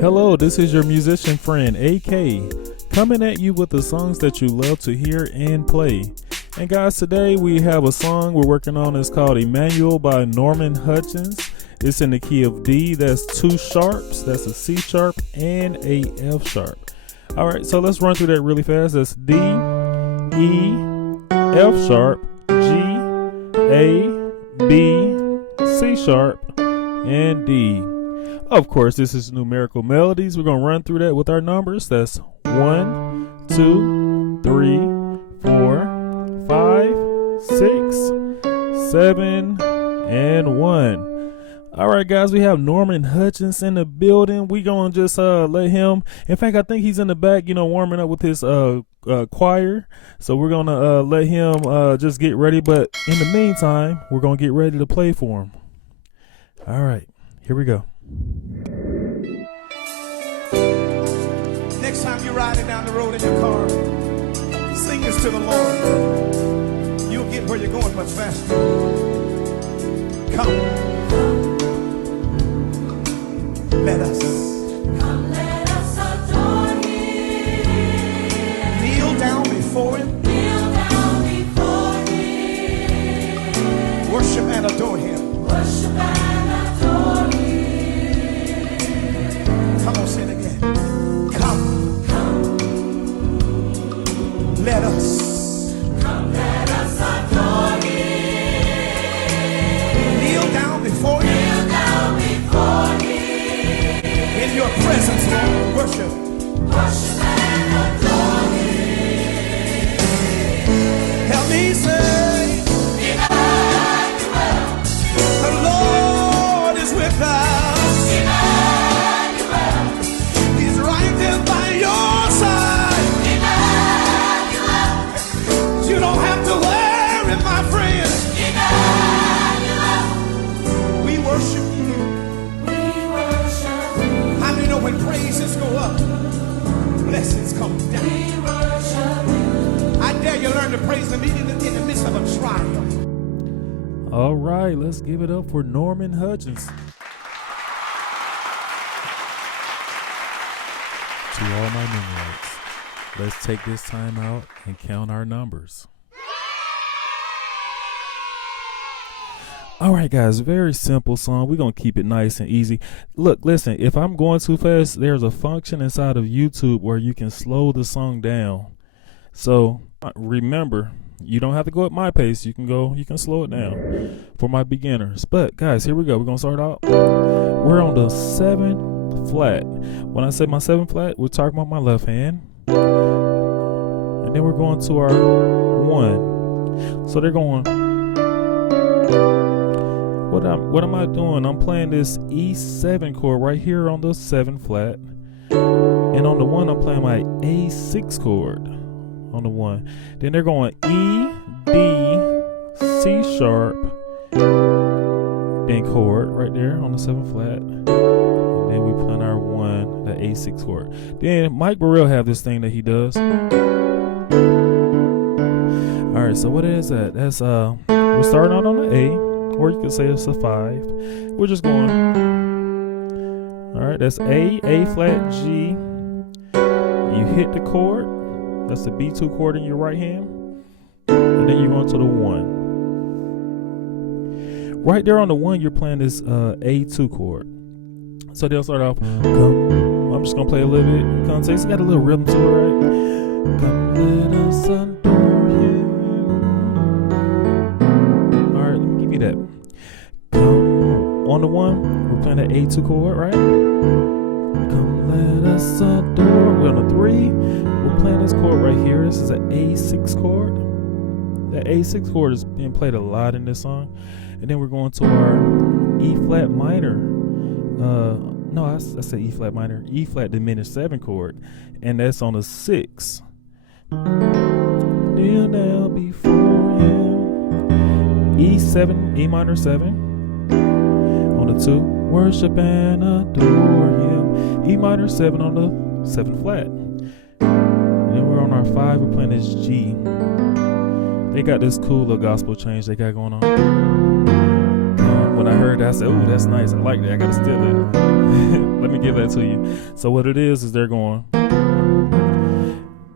Hello, this is your musician friend AK, coming at you with the songs that you love to hear and play. And guys, today we have a song we're working on. It's called Emmanuel by Norman Hutchins. It's in the key of D. That's two sharps. That's a C sharp and a F sharp. All right, so let's run through that really fast. That's D, E, F sharp, G, A, B, C sharp, and D. Of course, this is numerical melodies. We're going to run through that with our numbers. That's 1, 2, 3, 4, 5, 6, 7, and 1. All right, guys, we have Norman Hutchins in the building. We're going to just let him. In fact, I think he's in the back, warming up with his choir. So we're going to let him just get ready. But in the meantime, we're going to get ready to play for him. All right, here we go. Next time you're riding down the road in your car, sing this to the Lord. You'll get where you're going much faster. Come, let us adore Him. Kneel down before Him. Worship and adore Him. Come on, say it again. Come, let us adore Him. kneel down before Him. In your presence, Lord, worship and adore Him. Help me say, Emmanuel, the Lord is with us. Emmanuel, He's right there by your side. Emmanuel, You don't have to worry, my friend. Emmanuel, We worship You. we worship You. How do you know when praises go up, blessings come down? We worship You. I dare you learn to praise Him even in the midst of a trial. All right, let's give it up for Norman Hutchins. To all my Emanuels, let's take this time out and count our numbers. All right, guys, very simple song. We're going to keep it nice and easy. Look, listen, if I'm going too fast, there's a function inside of YouTube where you can slow the song down. So remember, you don't have to go at my pace. You can slow it down for my beginners. But guys, here we go. We're going to start out. We're on the 7th flat. When I say my 7th flat, we're talking about my left hand. And then we're going to our 1. So they're going. What am I doing? I'm playing this E7 chord right here on the 7th flat. And on the 1, I'm playing my A6 chord on the 1. Then they're going E, D, C sharp, then chord right there on the 7th flat. And then we play our 1, the A6 chord. Then Mike Burrell have this thing that he does. All right, so what is that? That's we're starting out on the A, or you could say it's a 5. We're just going. All right, that's A flat, G. You hit the chord. That's the B2 chord in your right hand. And then you're going to the 1. Right there on the 1, you're playing this A2 chord. So they'll start off, come. I'm just going to play a little bit. Come, it's got a little rhythm to it, right? Come, let us adore Him. All right, let me give you that. Come, on the 1, we're playing that A2 chord, right? Come, let us adore. We're on the 3. We're playing this chord right here. This is an A6 chord. The A6 chord is being played a lot in this song. And then we're going to our E flat minor. No, I said E flat minor. E flat diminished 7 chord. And that's on the 6. Kneel down before Him. E7, E minor 7. On the 2, worship and adore Him. E minor 7 on the 7th flat. And then we're on our 5, we're playing this G. They got this cool little gospel change they got going on. When I heard that, I said, "Ooh, that's nice. I like that. I gotta steal it." Let me give that to you. So what it is they're going to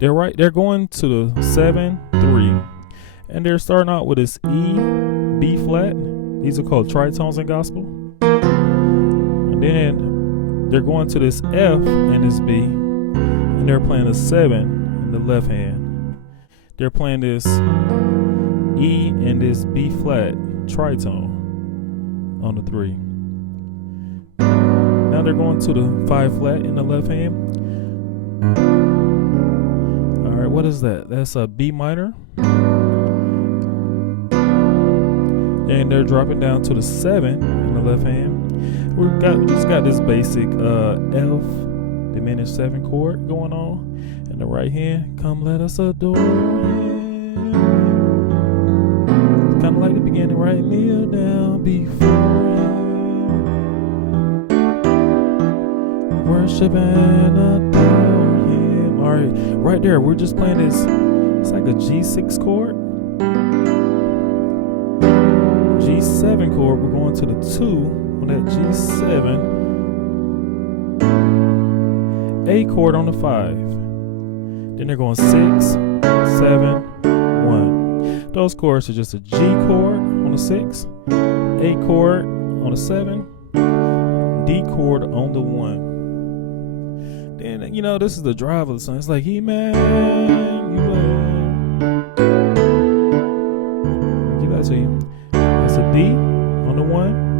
the 7-3, and they're starting out with this E, B flat. These are called tritones in gospel. And then they're going to this F and this B, and they're playing a 7 in the left hand. They're playing this E and this B flat tritone on the 3. Now they're going to the 5 flat in the left hand. All right, what is that? That's a B minor. And they're dropping down to the 7 in the left hand. We just got this basic F diminished 7 chord going on. In the right hand, come let us adore him. Kind of like the beginning, right? Kneel down before him. Worship and adore him. All right, right there, we're just playing this. It's like a G6 chord. G7 chord, we're going to the 2 on that G7. A chord on the 5. Then they're going 6, 7, 1. Those chords are just a G chord on the 6, A chord on the 7, D chord on the 1. Then, you know, this is the drive of the song. It's like Emanuel. Give that to you. That's a D on the 1.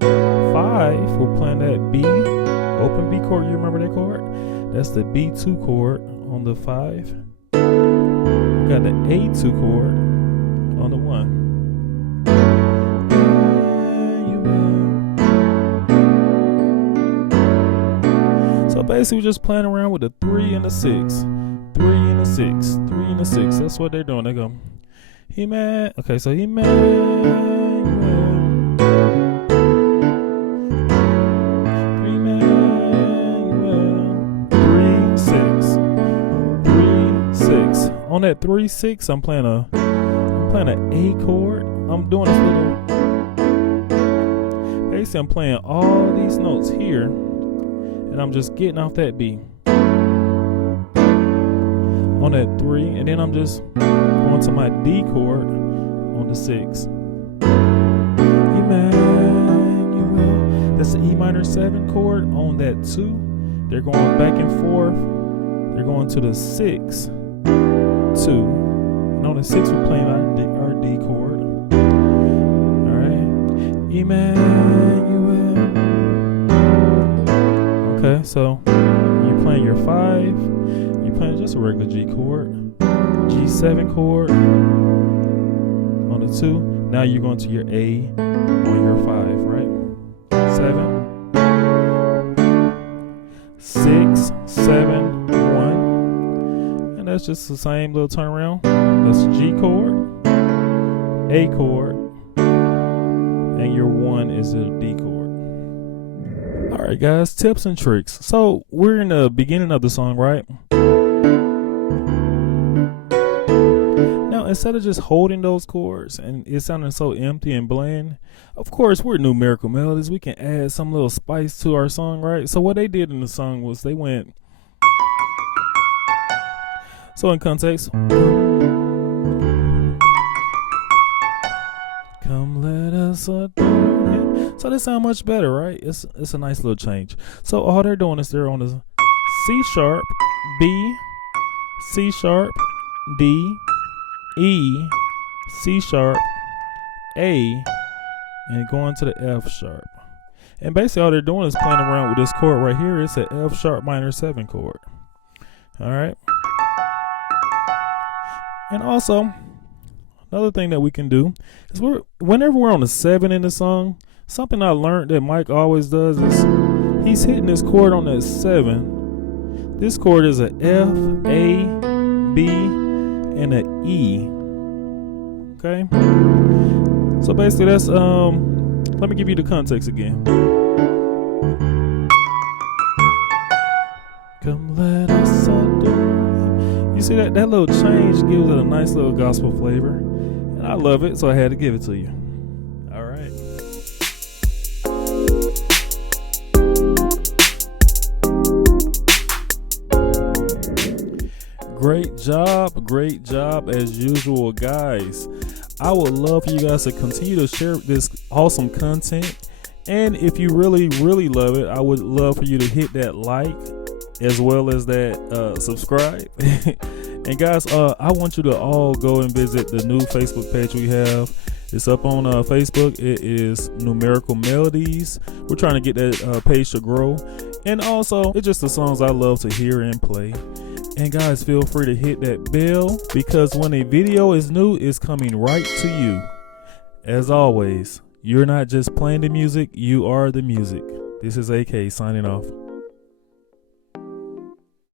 5, we're playing that B, open B chord. You remember that chord? That's the B2 chord on the 5. We got the A2 chord on the 1. So basically, we're just playing around with the 3 and the 6, 3 and the 6, 3 and the 6. That's what they're doing. They go, He-Man. Okay, so He-Man. On that 3-6, I'm playing an A chord. I'm doing this little. Basically, I'm playing all these notes here, and I'm just getting off that B on that 3, and then I'm just going to my D chord on the 6. Emmanuel. That's the E minor 7 chord on that 2. They're going back and forth. They're going to the 6. 2, and on the 6 we're playing our D chord. All right, Emmanuel. Okay, so you're playing your 5. You're playing just a regular G chord, G7 chord on the 2. Now you're going to your A on your 5, right? 7, 6, 7, 1. And that's just the same little turnaround. That's G chord, A chord, and your 1 is a D chord. All right, guys, tips and tricks. So we're in the beginning of the song, right? Now, instead of just holding those chords and it sounding so empty and bland, of course, we're numerical melodies. We can add some little spice to our song, right? So what they did in the song was they went. So in context, come let us adore him. So they sound much better, right? It's a nice little change. So all they're doing is they're on the C sharp, B, C sharp, D, E, C sharp, A, and going to the F sharp. And basically all they're doing is playing around with this chord right here. It's an F sharp minor 7 chord. All right. And also, another thing that we can do is whenever we're on the 7 in the song, something I learned that Mike always does is he's hitting this chord on that 7. This chord is a F, A, B, and an E. Okay? So basically that's, let me give you the context again. Come let us adore. You see that little change gives it a nice little gospel flavor, and I love it, so I had to give it to you. All right. Great job as usual, guys. I would love for you guys to continue to share this awesome content. And if you really love it, I would love for you to hit that like as well as that subscribe. And guys, I want you to all go and visit the new Facebook page we have. It's up on Facebook. It is Numerical Melodies. We're trying to get that page to grow. And also, it's just the songs I love to hear and play. And guys, feel free to hit that bell, because when a video is new, it's coming right to you. As always, you're not just playing the music, you are the music. This is AK signing off.